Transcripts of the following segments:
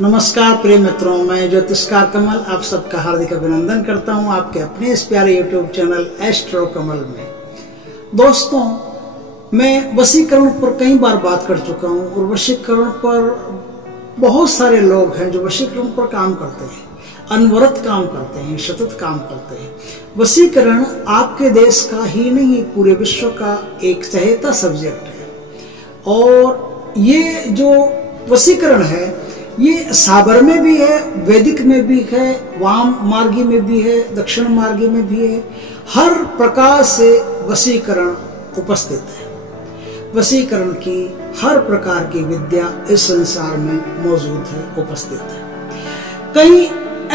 नमस्कार प्रिय मित्रों, मैं ज्योतिषकार कमल आप सबका हार्दिक अभिनंदन करता हूं आपके अपने इस प्यारे यूट्यूब चैनल एस्ट्रो कमल में। दोस्तों, मैं वशीकरण पर कई बार बात कर चुका हूं और वशीकरण पर बहुत सारे लोग हैं जो वशीकरण पर काम करते हैं, अनवरत काम करते हैं, सतत काम करते हैं। वशीकरण आपके देश का ही नहीं पूरे विश्व का एक चहेता सब्जेक्ट है। और ये जो वशीकरण है ये साबर में भी है, वैदिक में भी है, वाम मार्गी में भी है, दक्षिण मार्गी में भी है। हर प्रकार से वशीकरण उपस्थित है। वशीकरण की हर प्रकार की विद्या इस संसार में मौजूद है, उपस्थित है। कई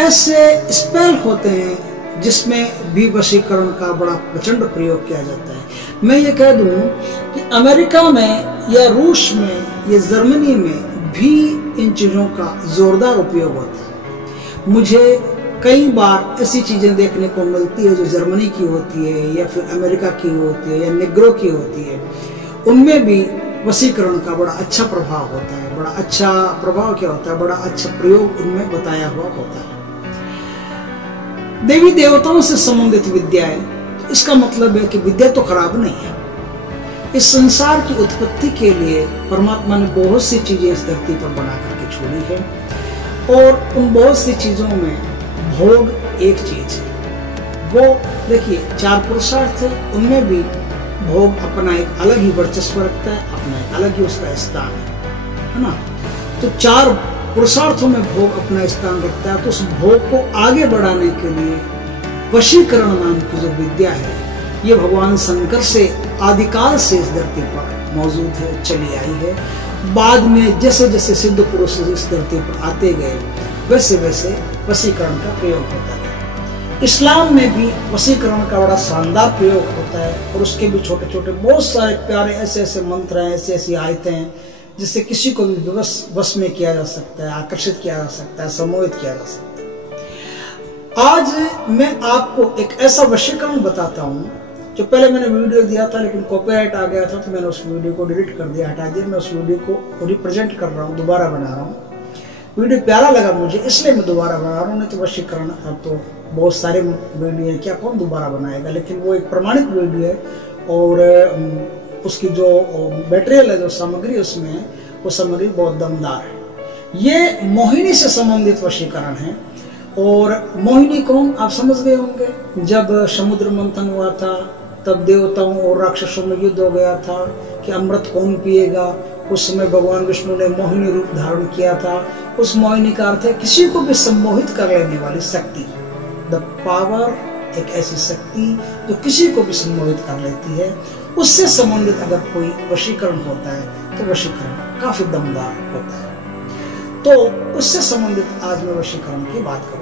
ऐसे स्पेल होते हैं जिसमें भी वशीकरण का बड़ा प्रचंड प्रयोग किया जाता है। मैं ये कह दूं कि अमेरिका में या रूस में या जर्मनी में भी इन चीजों का जोरदार उपयोग होता है। मुझे कई बार ऐसी चीजें देखने को मिलती है जो जर्मनी की होती है या फिर अमेरिका की होती है या निग्रो की होती है। उनमें भी वशीकरण का बड़ा अच्छा प्रभाव होता है। बड़ा अच्छा प्रभाव क्या होता है? बड़ा अच्छा प्रयोग उनमें बताया हुआ होता है। देवी देवताओं से संबंधित विद्या है, इसका मतलब है कि विद्या तो खराब नहीं है। इस संसार की उत्पत्ति के लिए परमात्मा ने बहुत सी चीजें इस धरती पर बना करके छोड़ी है और उन बहुत सी चीजों में भोग एक चीज है। वो देखिए, 4 पुरुषार्थ है, उनमें भी भोग अपना एक अलग ही वर्चस्व रखता है, अपना एक अलग ही उसका स्थान है ना। तो 4 पुरुषार्थों में भोग अपना स्थान रखता है। तो उस भोग को आगे बढ़ाने के लिए वशीकरण नाम की जो विद्या है ये भगवान शंकर से आदिकाल से इस धरती पर मौजूद है, चली आई है। बाद में जैसे जैसे सिद्ध पुरुष इस धरती पर आते गए वैसे वैसे वशीकरण का प्रयोग होता गया। इस्लाम में भी वशीकरण का बड़ा शानदार प्रयोग होता है और उसके भी छोटे छोटे बहुत सारे प्यारे ऐसे ऐसे मंत्र हैं, ऐसी ऐसी आयतें हैं जिससे किसी को भी वश में किया जा सकता है, आकर्षित किया जा सकता है, सम्मोहित किया जा सकता है। आज मैं आपको एक ऐसा वशीकरण बताता हूँ जो पहले मैंने वीडियो दिया था लेकिन कॉपीराइट आ गया था तो मैंने उस वीडियो को डिलीट कर दिया, हटा दिया। मैं उस वीडियो को रिप्रेजेंट कर रहा हूँ, दोबारा बना रहा हूँ। वीडियो प्यारा लगा मुझे इसलिए मैं दोबारा बना रहा हूँ। नहीं तो वशीकरण अब तो बहुत सारे वीडियो है, क्या कौन दोबारा बनाएगा। लेकिन वो एक प्रमाणित वीडियो है और उसकी जो मटेरियल है, जो सामग्री उसमें है, वो सामग्री बहुत दमदार है। ये मोहिनी से संबंधित वशीकरण है। और मोहिनी कौन, आप समझ गए होंगे। जब समुद्र मंथन हुआ था तब देवताओं और राक्षसों में युद्ध हो गया था कि अमृत कौन पिएगा। उस समय भगवान विष्णु ने मोहिनी रूप धारण किया था। उस मोहिनी का अर्थ है किसी को भी सम्मोहित कर लेने वाली शक्ति, द पावर, एक ऐसी शक्ति जो किसी को भी सम्मोहित कर लेती है। उससे संबंधित अगर कोई वशीकरण होता है तो वशीकरण काफी दमदार होता है। तो उससे संबंधित आज मैं वशीकरण की बात करूंगा।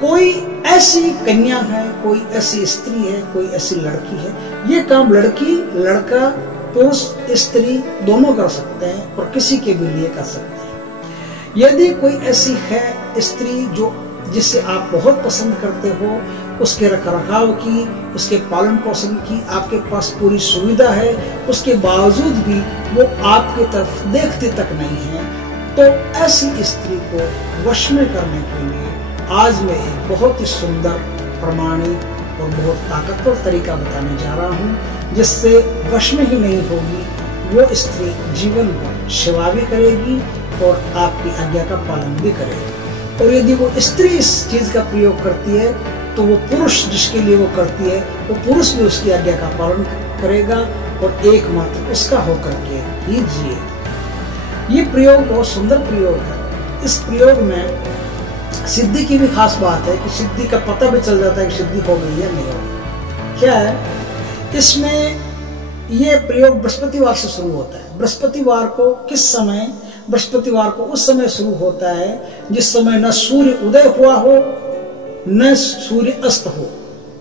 कोई ऐसी कन्या है, कोई ऐसी स्त्री है, कोई ऐसी लड़की है। ये काम लड़की लड़का, पुरुष स्त्री दोनों कर सकते हैं और किसी के भी लिए कर सकते हैं। यदि कोई ऐसी है स्त्री जो जिससे आप बहुत पसंद करते हो, उसके रखरखाव की, उसके पालन पोषण की आपके पास पूरी सुविधा है, उसके बावजूद भी वो आपकी तरफ देखती तक नहीं है, तो ऐसी स्त्री को वश में करने के लिए आज मैं एक बहुत ही सुंदर, प्रमाणित और बहुत ताकतवर तरीका बताने जा रहा हूँ जिससे वश में ही नहीं होगी, वो स्त्री जीवन भर सेवा भी करेगी और आपकी आज्ञा का पालन भी करेगी। और यदि वो स्त्री इस चीज का प्रयोग करती है तो वो पुरुष जिसके लिए वो करती है वो पुरुष भी उसकी आज्ञा का पालन करेगा और एकमात्र उसका होकर के ही जिए। ये प्रयोग बहुत सुंदर प्रयोग है। इस प्रयोग में सिद्धि की भी खास बात है कि सिद्धि का पता भी चल जाता है कि सिद्धि हो गई है नहीं हो गई। क्या है इसमें? ये प्रयोग बृहस्पतिवार से शुरू होता है। बृहस्पतिवार को किस समय? बृहस्पतिवार को उस समय शुरू होता है जिस समय न सूर्य उदय हुआ हो न सूर्य अस्त हो।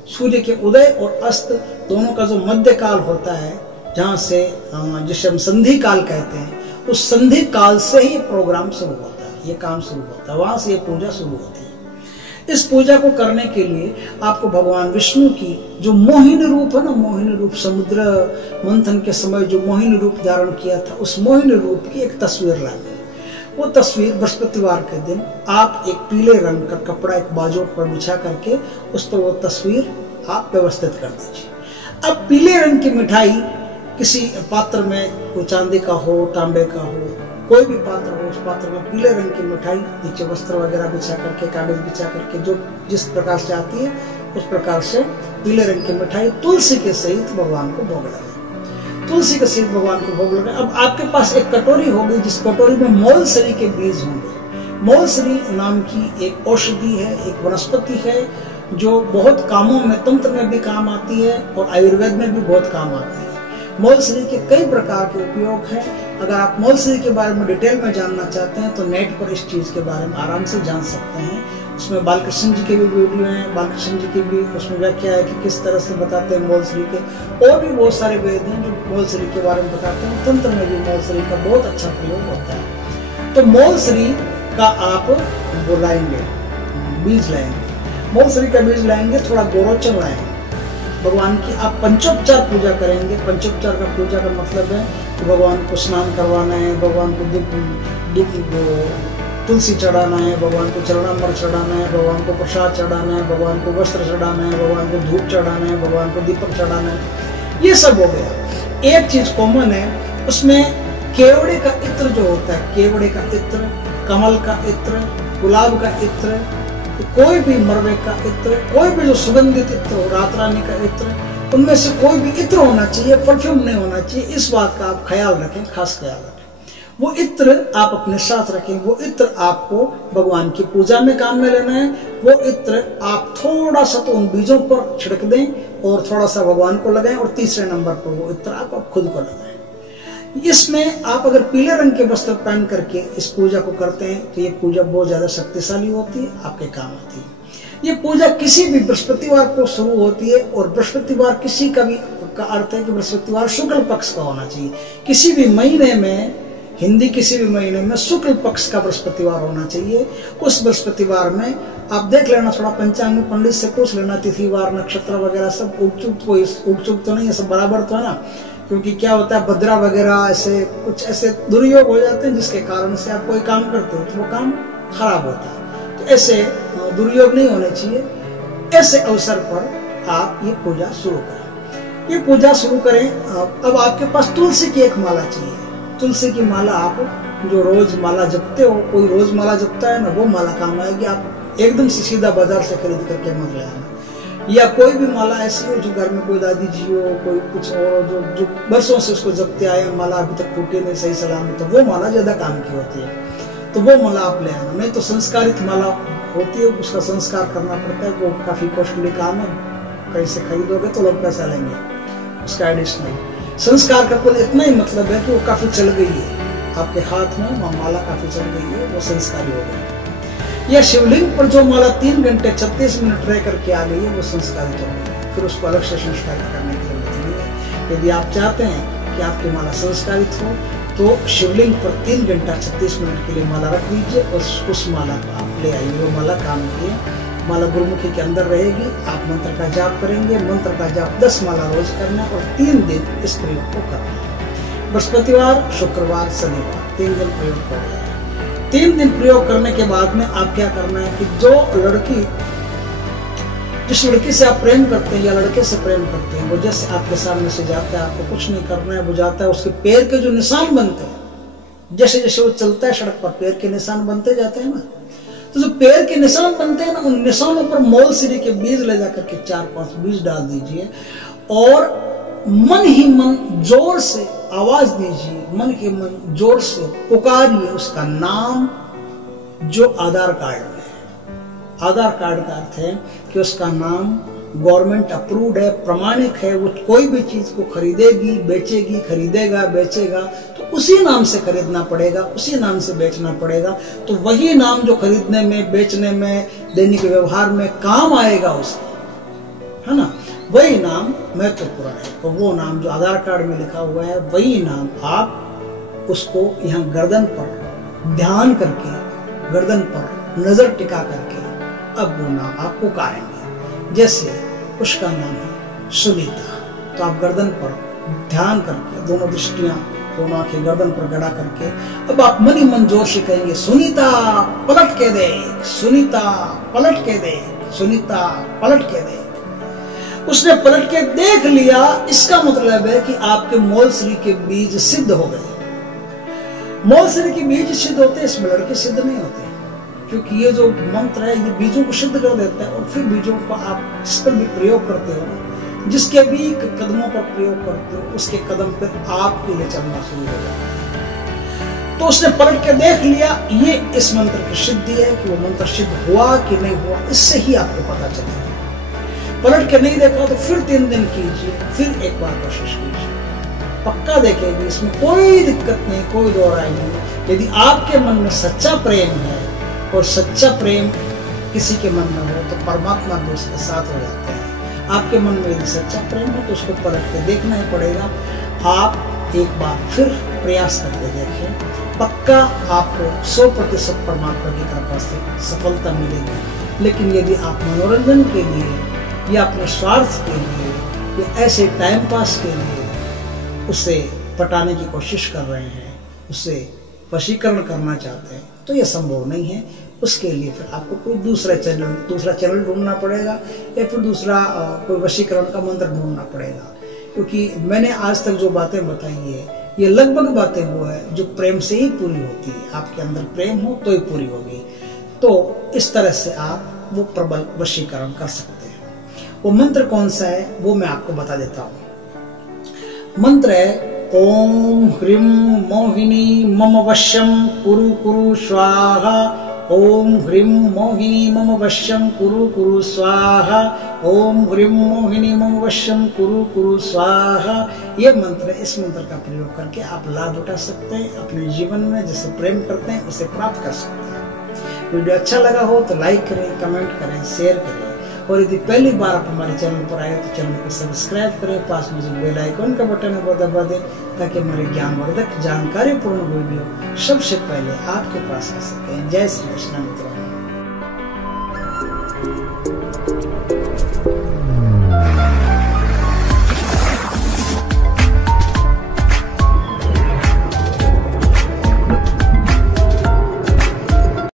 सूर्य के उदय और अस्त दोनों का जो मध्य काल होता है, जहां से जिसे हम संधि काल कहते हैं, उस संधि काल से ही प्रोग्राम शुरू होता है, ये काम शुरू होता है, वहां से ये पूजा शुरू होती है। इस पूजा को करने के लिए आपको भगवान विष्णु की जो मोहिनी रूप है ना, मोहिनी रूप, समुद्र मंथन के समय जो मोहिनी रूप धारण किया था, उस मोहिनी रूप की एक तस्वीर लानी है। वो तस्वीर बृहस्पतिवार के दिन आप एक पीले रंग का कपड़ा एक बाजू पर बिछा करके उस पर वो तस्वीर आप व्यवस्थित कर दीजिए। अब पीले रंग की मिठाई किसी पात्र में, कोई चांदी का हो, तांबे का हो, कोई भी पात्र हो, उस पात्र में पीले रंग की मिठाई नीचे वस्त्र वगैरह बिछा करके, कागज बिछा करके, जो जिस प्रकार से आती है उस प्रकार से पीले रंग की मिठाई तुलसी के सहित भगवान को भोग लगाए। तुलसी के सहित भगवान को भोग लगाए। अब आपके पास एक कटोरी होगी, जिस कटोरी में मोलसरी के बीज होंगे। मोलसरी नाम की एक औषधि है, एक वनस्पति है जो बहुत कामों में, तंत्र में भी काम आती है और आयुर्वेद में भी बहुत काम आती है। मोलसरी के कई प्रकार के उपयोग हैं। अगर आप मोलसरी के बारे में डिटेल में जानना चाहते हैं तो नेट पर इस चीज के बारे में आराम से जान सकते हैं। उसमें बालकृष्ण जी के भी वीडियो हैं, बालकृष्ण जी की भी उसमें व्याख्या है कि किस तरह से बताते हैं मोलसरी के। और भी बहुत सारे वेद हैं जो मोलसरी के बारे में बताते हैं। तंत्र में भी मोलसरी का बहुत अच्छा प्रयोग होता है। तो मोलसरी का आप वो लाएंगे, बीज लाएंगे, मोलसरी का बीज लाएंगे, थोड़ा गोरोचन लाएंगे। भगवान की आप पंचोपचार पूजा करेंगे। पंचोपचार का पूजा का मतलब है कि भगवान को स्नान करवाना है, भगवान को तुलसी चढ़ाना है, भगवान को चरणामृत चढ़ाना है, भगवान को प्रसाद चढ़ाना है, भगवान को वस्त्र चढ़ाना है, भगवान को धूप चढ़ाना है, भगवान को दीपक चढ़ाना है। ये सब हो गया। एक चीज कॉमन है उसमें, केवड़े का इत्र जो होता है, केवड़े का इत्र, कमल का इत्र, गुलाब का इत्र, कोई भी मरवे का इत्र, कोई भी जो सुगंधित इत्र हो, रात रानी का इत्र, उनमें से कोई भी इत्र होना चाहिए, परफ्यूम नहीं होना चाहिए। इस बात का आप ख्याल रखें, खास ख्याल रखें। वो इत्र आप अपने साथ रखें। वो इत्र आपको भगवान की पूजा में काम में लेना है। वो इत्र आप थोड़ा सा तो उन बीजों पर छिड़क दें और थोड़ा सा भगवान को लगाएं, और तीसरे नंबर पर वो इत्र आप खुद को लगाएं। इसमें आप अगर पीले रंग के वस्त्र पहन करके इस पूजा को करते हैं तो ये पूजा बहुत ज्यादा शक्तिशाली होती है, आपके काम आती है। ये पूजा किसी भी बृहस्पतिवार को शुरू होती है, और बृहस्पतिवार किसी का भी का अर्थ है कि बृहस्पतिवार शुक्ल पक्ष का होना चाहिए। किसी भी महीने में, हिंदी किसी भी महीने में शुक्ल पक्ष का बृहस्पतिवार होना चाहिए। उस बृहस्पतिवार में आप देख लेना, थोड़ा पंचांग में पंडित से पूछ लेना, तिथिवार नक्षत्र वगैरह सब उगचुक तो नहीं है, सब बराबर तो है ना। क्योंकि क्या होता है, भद्रा वगैरह ऐसे कुछ ऐसे दुर्योग हो जाते हैं जिसके कारण से आप कोई काम करते हो तो वो काम खराब होता है। तो ऐसे दुर्योग नहीं होने चाहिए। ऐसे अवसर पर आप ये पूजा शुरू करें। ये पूजा शुरू करें। अब आपके पास तुलसी की एक माला चाहिए। तुलसी की माला आप जो रोज माला जपते हो, कोई रोज माला जपता है ना, वो माला काम आएगी। आप एकदम से सीधा बाजार से खरीद करके मत ले आना। या कोई भी माला ऐसी हो जो घर में कोई दादी जी हो, कोई कुछ और जो बरसों से उसको जपते आए, माला अभी तक टूटे नहीं, सही सलामत, तो वो माला ज्यादा काम की होती है। तो वो माला आप ले आना। नहीं तो संस्कारित माला होती है, उसका संस्कार करना पड़ता है, वो काफी कॉस्टली काम है। कहीं से खरीदोगे तो लोग पैसा लेंगे उसका एडिशनल। संस्कार का कुल इतना ही मतलब है कि वो काफी चल गई है आपके हाथ में, वो माला काफी चल गई है, वो संस्कारी हो गई। या शिवलिंग पर जो माला 3 घंटे 36 मिनट रह करके आ गई है, वो संस्कारित हो गई है। फिर उसको अलग से संस्कारित करने की जरूरत नहीं है। यदि आप चाहते हैं कि आपकी माला संस्कारित हो तो शिवलिंग पर 3 घंटा 36 मिनट के लिए माला रख दीजिए और उस माला को आप ले आइए। वो माला काम की है। माला गुरुमुखी के अंदर रहेगी। आप मंत्र का जाप करेंगे। मंत्र का जाप 10 माला रोज करना और 3 दिन इस प्रयोग को करना। बृहस्पतिवार, शुक्रवार, शनिवार 3 दिन प्रयोग करें। 3 दिन प्रयोग करने के बाद में आप क्या करना है कि जिस लड़की से आप प्रेम करते हैं या लड़के से प्रेम करते हैं, वो जैसे आपके सामने से जाता है, आपको कुछ नहीं करना है, वो जाता है, उसके पैर के जो निशान बनते हैं, जैसे जैसे वो चलता है सड़क पर पैर के निशान बनते जाते हैं ना, तो जो पैर के निशान बनते हैं ना, उन निशानों पर मोलसरी के बीज ले जाकर के 4-5 बीज डाल दीजिए और मन ही मन जोर से आवाज दीजिए, मन के मन जोर से पुकारिए उसका नाम जो आधार कार्ड में है। आधार कार्ड का अर्थ है कि उसका नाम गवर्नमेंट अप्रूव्ड है, प्रमाणिक है। वो कोई भी चीज को खरीदेगी, बेचेगी, खरीदेगा, बेचेगा तो उसी नाम से खरीदना पड़ेगा, उसी नाम से बेचना पड़ेगा। तो वही नाम जो खरीदने में, बेचने में, दैनिक व्यवहार में काम आएगा उसके, है ना, वही नाम महत्वपूर्ण है। तो वो नाम जो आधार कार्ड में लिखा हुआ है, वही नाम आप उसको यहाँ गर्दन पर ध्यान करके, गर्दन पर नजर टिका करके अब वो नाम आप पुकारेंगे। जैसे उसका नाम है सुनीता, तो आप गर्दन पर ध्यान करके दोनों दृष्टियां दोनों आंखें गर्दन पर गड़ा करके अब आप मन ही मन जोर से कहेंगे, सुनीता पलट के देख, सुनीता पलट के देख, सुनीता पलट के देख। उसने पलट के देख लिया, इसका मतलब है कि आपके मौलश्री के बीज सिद्ध हो गए। मौलश्री के बीज सिद्ध होते, इसमें लड़के सिद्ध नहीं होते, क्योंकि ये जो मंत्र है ये बीजों को सिद्ध कर देता है। और फिर बीजों को आप जिस पर भी प्रयोग करते हो, जिसके भी कदमों पर प्रयोग करते हो, उसके कदम पर आपके लिए चलना शुरू हो जाता है। तो उसने पलट के देख लिया, ये इस मंत्र की सिद्धि है कि वो मंत्र सिद्ध हुआ कि नहीं हुआ, इससे ही आपको पता चलेगा। पलट के नहीं देखा तो फिर 3 दिन कीजिए, फिर एक बार कोशिश कीजिए, पक्का देखेंगे, इसमें कोई दिक्कत नहीं, कोई दो राय नहीं। यदि आपके मन में सच्चा प्रेम है और सच्चा प्रेम किसी के मन में हो तो परमात्मा भी उसके साथ हो जाता है। आपके मन में यदि सच्चा प्रेम हो तो उसको पलट के देखना ही पड़ेगा। आप एक बार फिर प्रयास करके देखें, पक्का आपको 100% परमात्मा की कृपा से सफलता मिलेगी। लेकिन यदि आप मनोरंजन के लिए या अपने स्वार्थ के लिए या ऐसे टाइम पास के लिए उसे पटाने की कोशिश कर रहे हैं, उसे वशीकरण करना चाहते हैं, तो यह संभव नहीं है। उसके लिए फिर आपको कोई दूसरा चैनल ढूंढना पड़ेगा या फिर दूसरा कोई वशीकरण का मंत्र ढूंढना पड़ेगा। क्योंकि मैंने आज तक जो बातें बताई है ये लगभग बातें वो है जो प्रेम से ही पूरी होती है। आपके अंदर प्रेम हो तो ही पूरी होगी। तो इस तरह से आप वो प्रबल वशीकरण कर सकते हैं। वो मंत्र कौन सा है वो मैं आपको बता देता हूँ। मंत्र है ओम ह्रीं मोहिनी मम वश्यम कुरु कुरु स्वाहा। ओम ह्रीं मोहिनी मम वश्यम कुरु कुरु स्वाहा। ओम ह्रीं मोहिनी मम वश्यम कुरु कुरु स्वाहा। ये मंत्र, इस मंत्र का प्रयोग करके आप लाभ उठा सकते हैं, अपने जीवन में जिसे प्रेम करते हैं उसे प्राप्त कर सकते हैं। वीडियो अच्छा लगा हो तो लाइक करें, कमेंट करें, शेयर करें। और यदि पहली बार आप हमारे चैनल पर आए तो चैनल को सब्सक्राइब करें, पास में जो बेल आइकन का बटन है वो दबा दें, ताकि हमारे ज्ञानवर्धक जानकारीपूर्ण वीडियो सबसे पहले आपके पास आ सके। जय श्री कृष्ण मित्रों।